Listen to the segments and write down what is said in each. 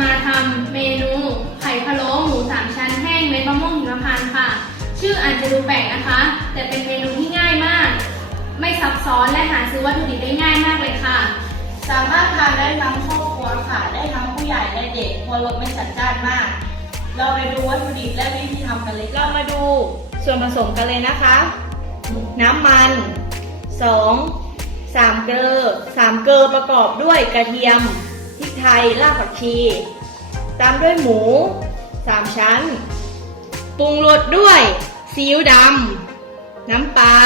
มาทำเมนูไข่พะโล้หมูสามชั้นแห้งเม็ดมะม่วงหิมพานต์ค่ะ ชื่ออาจจะดูแปลกนะคะ แต่เป็นเมนูที่ง่ายมาก ไม่ซับซ้อนและหาซื้อวัตถุดิบได้ง่ายมากเลยค่ะ สามารถทานได้ทั้งครอบครัวค่ะ ได้ทั้งผู้ใหญ่และเด็กครัวรสไม่จัดจ้านมาก เราไปดูวัตถุดิบและวิธีทำกันเลยเรามาดูส่วนผสมกันเลยนะคะ น้ำมัน 2 3 เกลือ3เกลือประกอบด้วยกระเทียม ไทยรากผักชี ตามด้วยหมู3ชั้น ปรุงรสด้วยซีอิ๊วดำ น้ำปลา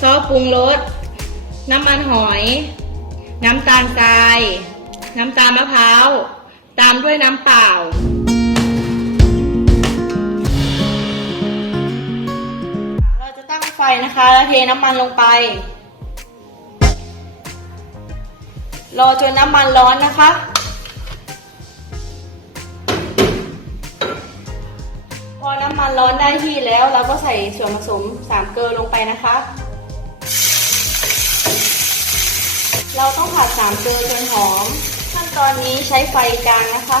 ซอสปรุงรส น้ำมันหอย น้ำตาลทราย น้ำตาลมะพร้าว ตามด้วยน้ำเปล่าเราจะตั้งไฟนะคะแล้วเทน้ำมันลงไป รอจนน้ำมันร้อนนะคะ พอน้ำมันร้อนได้ที่แล้วเราก็ใส่ส่วนผสมสามเกลือลงไปนะคะ เราต้องผัดสามเกลือจนหอม ขั้นตอนนี้ใช้ไฟกลางนะคะ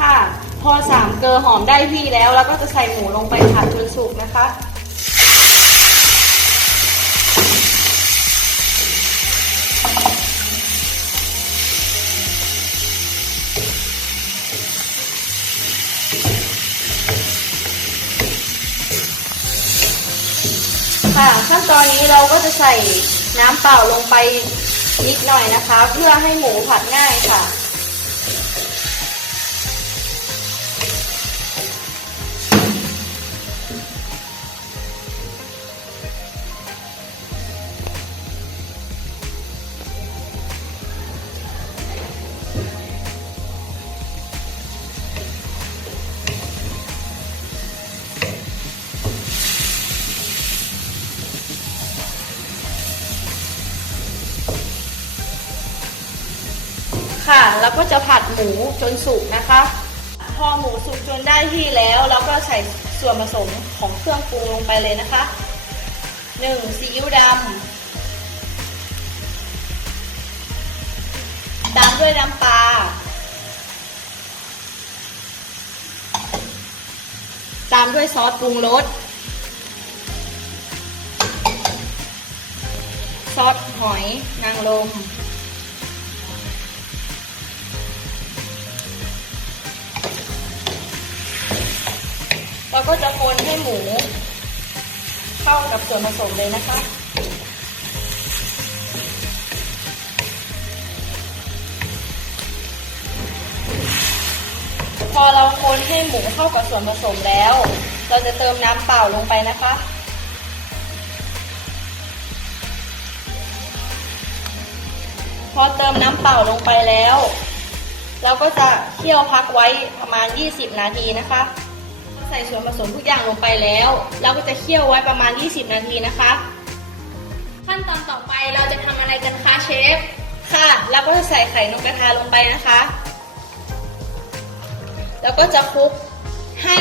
ค่ะ พอสามเกลือหอมได้ที่แล้วเราก็จะใส่หมูลงไปผัดจนสุกนะคะ ค่ะ ขั้นตอนนี้เราก็จะใส่น้ำเปล่าลงไปนิดหน่อยนะคะ เพื่อให้หมูผัดง่ายค่ะ ค่ะ แล้วก็จะผัดหมูจนสุกนะคะ พอหมูสุกจนได้ที่แล้วเราก็ใส่ส่วนผสมของเครื่องปรุงลงไปเลยนะคะหนึ่งซีอิ๊วดำตามด้วยน้ำปลาตามด้วยซอสปรุงรสซอสหอยนางรม เราก็จะคนให้หมู เข้ากับส่วนผสมเลยนะคะ พอเราคนให้หมูเข้ากับส่วนผสมแล้ว เราจะเติมน้ำเปล่าลงไปนะคะพอเติมน้ำเปล่าลงไปแล้ว เราก็จะเคี่ยวพักไว้ประมาณ 20 นาทีนะคะ ใส่ส่วนผสมทุกอย่างลงไปแล้ว เราก็จะเคี่ยวไว้ประมาณ 20 นาทีนะคะ ขั้นตอนต่อไปเราจะทำอะไรกันคะเชฟ ค่ะแล้วก็จะใส่ไข่นกกระทาลงไปนะคะ แล้วก็จะคลุกให้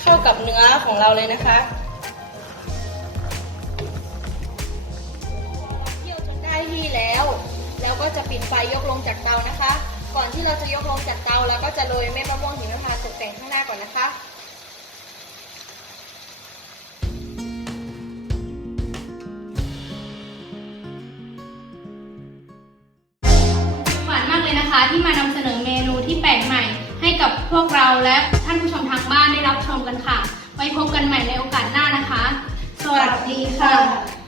เข้ากับเนื้อของเราเลยนะคะเคี่ยวจนได้ที่แล้ว แล้วก็จะปิดไฟยกลงจากเตานะคะ ก่อนที่เราจะยกลงจากเตาเราก็จะโรยเม็ดมะม่วงหิมพานต์ตกแต่งข้างหน้าก่อนนะคะหวานมากเลยนะคะ ที่มานำเสนอเมนูที่แปลกใหม่ ให้กับพวกเราและท่านผู้ชมทางบ้านได้รับชมกันค่ะ ไว้พบกันใหม่ในโอกาสหน้านะคะ สวัสดีค่ะ